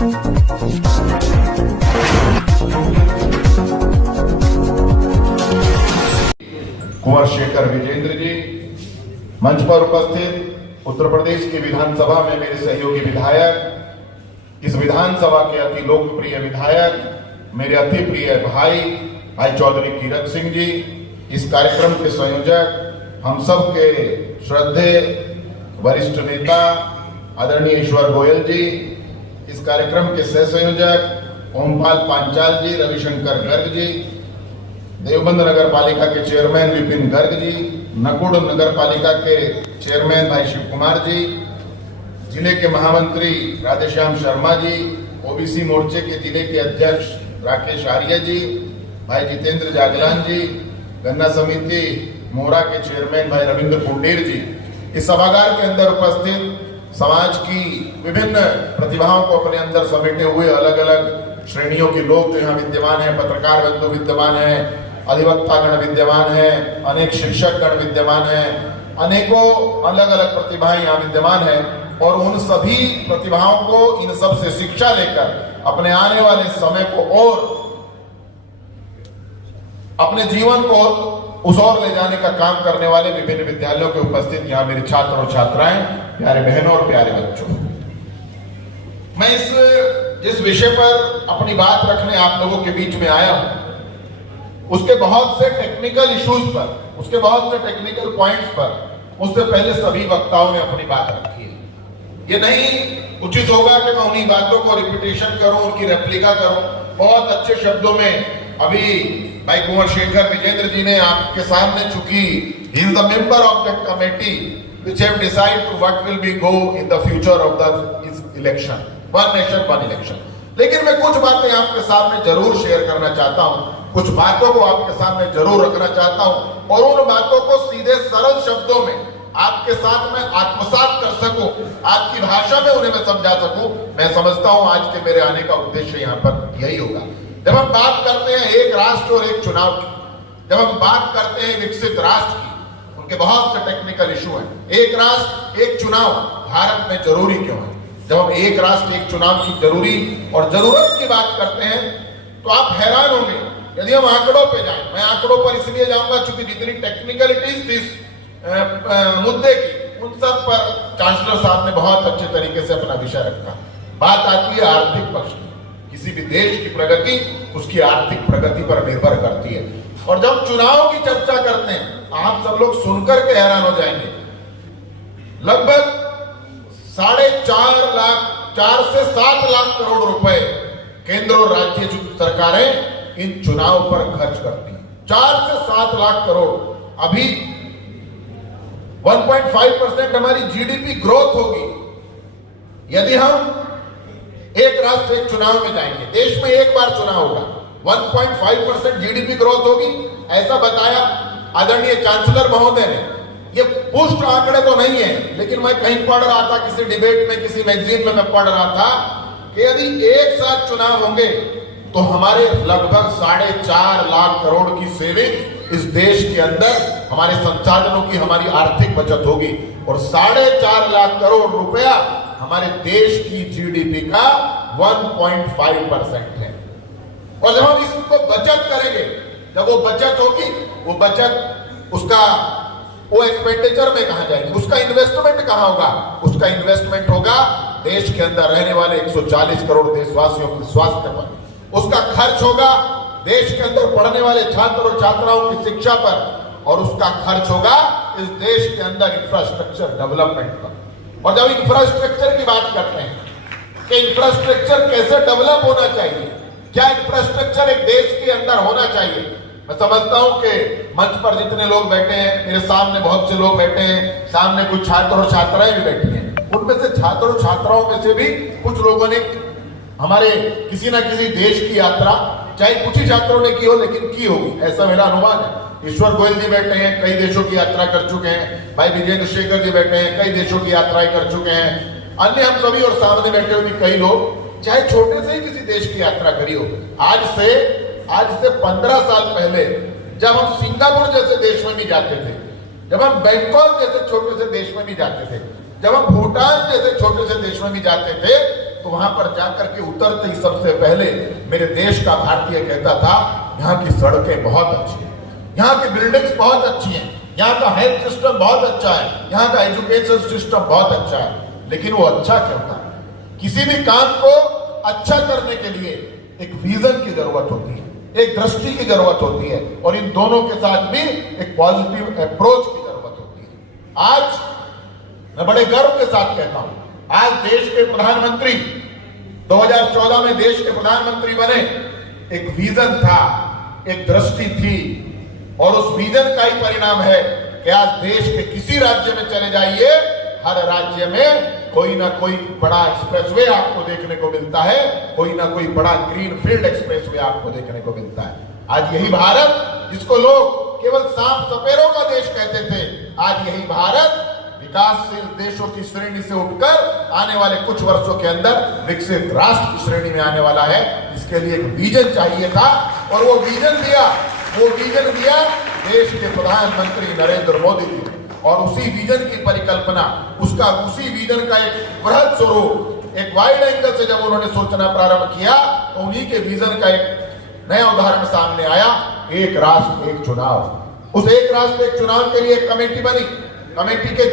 कुंवर शेखर विजेंद्र जी, मंच पर उपस्थित उत्तर प्रदेश की विधानसभा में मेरे सहयोगी विधायक, इस विधानसभा के अति लोकप्रिय विधायक, मेरे अति प्रिय भाई चौधरी कीरत सिंह जी, इस कार्यक्रम के संयोजक, हम सब के श्रद्धेय वरिष्ठ नेता आदरणीय ईश्वर गोयल जी, इस कार्यक्रम के सह संयोजक ओमपाल पांचाल जी, रविशंकर गर्ग जी, देवबंद नगर पालिका के चेयरमैन विपिन गर्ग जी, नकुड़ नगर पालिका के चेयरमैन भाई शिव कुमार जी, जिले के महामंत्री राधेश्याम शर्मा जी, ओबीसी मोर्चे के जिले के अध्यक्ष राकेश आर्य जी, भाई जितेंद्र जागलान जी, गन्ना समिति मोरा के चेयरमैन भाई रविंद्र पुंडेर जी, इस सभागार के अंदर उपस्थित समाज की विभिन्न प्रतिभाओं को अपने अंदर समेटे हुए अलग अलग श्रेणियों के लोग जो यहाँ विद्यमान है, पत्रकार बंधु विद्यमान है, अधिवक्ता गण विद्यमान है, अनेक शिक्षक गण विद्यमान है, अनेकों अलग अलग प्रतिभाएं यहाँ विद्यमान है और उन सभी प्रतिभाओं को इन सब से शिक्षा लेकर अपने आने वाले समय को और अपने जीवन को उस ओर ले जाने का काम करने वाले विभिन्न विद्यालयों के उपस्थित यहाँ मेरे छात्र और छात्राएं, प्यारे बहनों और प्यारे बच्चों, मैं जिस विषय पर अपनी बात रखने आप लोगों के बीच में आया हूं, उसके बहुत से टेक्निकल इश्यूज पर, उसके बहुत से टेक्निकल पॉइंट्स पर मुझसे पहले सभी वक्ताओं ने अपनी बात रखी है। ये नहीं उचित होगा कि मैं उन्हीं बातों को रिपीटेशन करूं, उनकी रेप्लिका करूं। बहुत अच्छे शब्दों में अभी भाई कुंवर शेखर विजेंद्र जी ने आपके सामने, चूंकि he is the member of that committee which have decide to what will be go in the future of the election, one nation one election, लेकिन मैं कुछ बातें आपके सामने जरूर शेयर करना चाहता हूं, कुछ बातों को आपके सामने जरूर रखना चाहता हूं और उन बातों को सीधे सरल शब्दों में आपके साथ में आत्मसात कर सकूं, आपकी भाषा में उन्हें मैं समझा सकूं। मैं समझता हूं आज के मेरे आने का उद्देश्य यहां पर यही होगा। जब हम बात करते हैं एक राष्ट्र और एक चुनाव की, जब हम बात करते हैं विकसित राष्ट्र की, उनके बहुत से टेक्निकल इशू हैं। एक राष्ट्र एक चुनाव भारत में जरूरी क्यों है? जब हम एक राष्ट्र एक चुनाव की जरूरी और जरूरत की बात करते हैं तो आप हैरान होंगे यदि हम आंकड़ों पे जाएं। मैं आंकड़ों पर इसलिए जाऊंगा चूंकि जितनी टेक्निकलिटीज थी मुद्दे की, उन सब पर चांसलर साहब ने बहुत अच्छे तरीके से अपना विषय रखा। बात आती है आर्थिक पक्ष की। किसी भी देश की प्रगति उसकी आर्थिक प्रगति पर निर्भर करती है और जब चुनाव की चर्चा करते हैं आप सब लोग सुनकर के हैरान हो जाएंगे। लगभग 4.5 लाख, 4 से 7 लाख करोड़ रुपए केंद्र और राज्य सरकारें इन चुनाव पर खर्च करती हैं। 4 से 7 लाख करोड़। अभी 1.5% हमारी जीडीपी ग्रोथ होगी यदि हम एक राष्ट्र एक चुनाव में जाएंगे। देश में एक बार चुनाव होगा, 1.5% जीडीपी ग्रोथ होगी, ऐसा बताया आदरणीय चांसलर महोदय ने। ये पुष्ट आंकड़े तो नहीं है, लेकिन मैं कहीं पढ़ रहा था, किसी डिबेट में, किसी मैगजीन में मैं पढ़ रहा था कि यदि एक साथ चुनाव होंगे तो हमारे लगभग 4.5 लाख करोड़ की सेविंग इस देश के अंदर हमारे संसाधनों की, हमारी आर्थिक बचत होगी और 4.5 लाख करोड़ रुपया हमारे देश की जीडीपी का 1.5% है। और जब हम इसको बचत करेंगे, जब वो बचत होगी, वो बचत उसका वो एक्सपेंडिचर में कहां जाएगी, उसका इन्वेस्टमेंट कहां होगा? उसका इन्वेस्टमेंट होगा देश के अंदर रहने वाले 140 करोड़ देशवासियों के स्वास्थ्य पर। उसका खर्च होगा देश के अंदर पढ़ने वाले छात्र और छात्राओं की शिक्षा पर और उसका खर्च होगा इस देश के अंदर इंफ्रास्ट्रक्चर डेवलपमेंट पर। और जब इंफ्रास्ट्रक्चर की बात करते हैं कि इंफ्रास्ट्रक्चर कैसे डेवलप होना चाहिए, क्या इंफ्रास्ट्रक्चर एक देश के अंदर होना चाहिए, मैं समझता हूं कि मंच पर जितने लोग बैठे हैं, मेरे सामने बहुत से लोग बैठे हैं, सामने कुछ छात्र और छात्राएं भी बैठी हैं, उनमें से छात्र और छात्राओं में से भी कुछ लोगों ने हमारे किसी ना किसी देश की यात्रा, चाहे कुछ ही छात्रों ने की हो लेकिन की होगी, ऐसा मेरा अनुमान है। ईश्वर गोयल जी बैठे हैं, कई देशों की यात्रा कर चुके हैं। भाई विजेंद्र शेखर जी बैठे हैं, कई देशों की यात्राएं कर चुके हैं। अन्य हम सभी और सामने बैठे हुए भी कई लोग चाहे छोटे से ही किसी देश की यात्रा करी हो। आज से 15 साल पहले जब हम सिंगापुर जैसे देश में भी जाते थे, जब हम बैंकॉक जैसे छोटे से देश में भी जाते थे, जब हम भूटान जैसे छोटे से देश में भी जाते थे, तो वहां पर जाकर के उतरते ही सबसे पहले मेरे देश का भारतीय कहता था, यहाँ की सड़कें बहुत अच्छी हैं, यहाँ की बिल्डिंग्स बहुत अच्छी हैं, यहाँ का हेल्थ सिस्टम बहुत अच्छा है, यहाँ का एजुकेशन सिस्टम बहुत अच्छा है। लेकिन वो अच्छा क्यों था? किसी भी काम को अच्छा करने के लिए एक विजन की जरूरत होती है, एक दृष्टि की जरूरत होती है, और इन दोनों के साथ भी एक पॉजिटिव अप्रोच की जरूरत होती है। आज मैं बड़े गर्व के साथ कहता हूं, आज देश के प्रधानमंत्री 2014 में देश के प्रधानमंत्री बने, एक विजन था, एक दृष्टि थी, और उस विजन का ही परिणाम है कि आज देश के किसी राज्य में चले जाइए, हर राज्य में कोई ना कोई बड़ा एक्सप्रेसवे आपको देखने को मिलता है, कोई ना कोई बड़ा ग्रीन फील्ड एक्सप्रेसवे आपको देखने को मिलता है। आज यही भारत जिसको लोग केवल सांप सपेरों का देश कहते थे, आज यही भारत विकासशील देशों की श्रेणी से उठकर आने वाले कुछ वर्षों के अंदर विकसित राष्ट्र की श्रेणी में आने वाला है। इसके लिए एक विजन चाहिए था, और वो विजन दिया देश के प्रधानमंत्री नरेंद्र मोदी जी ने। और उसी विजन की परिकल्पना, उसी विजन का एक बृहद स्वरूप, एक वाइड एंगल से जब उन्होंने सोचना प्रारंभ किया, तो उन्हीं के विजन का एक नया उदाहरण सामने आया, एक राष्ट्र एक चुनाव। उस एक राष्ट्र एक चुनाव के लिए एक कमेटी बनी। कमेटी के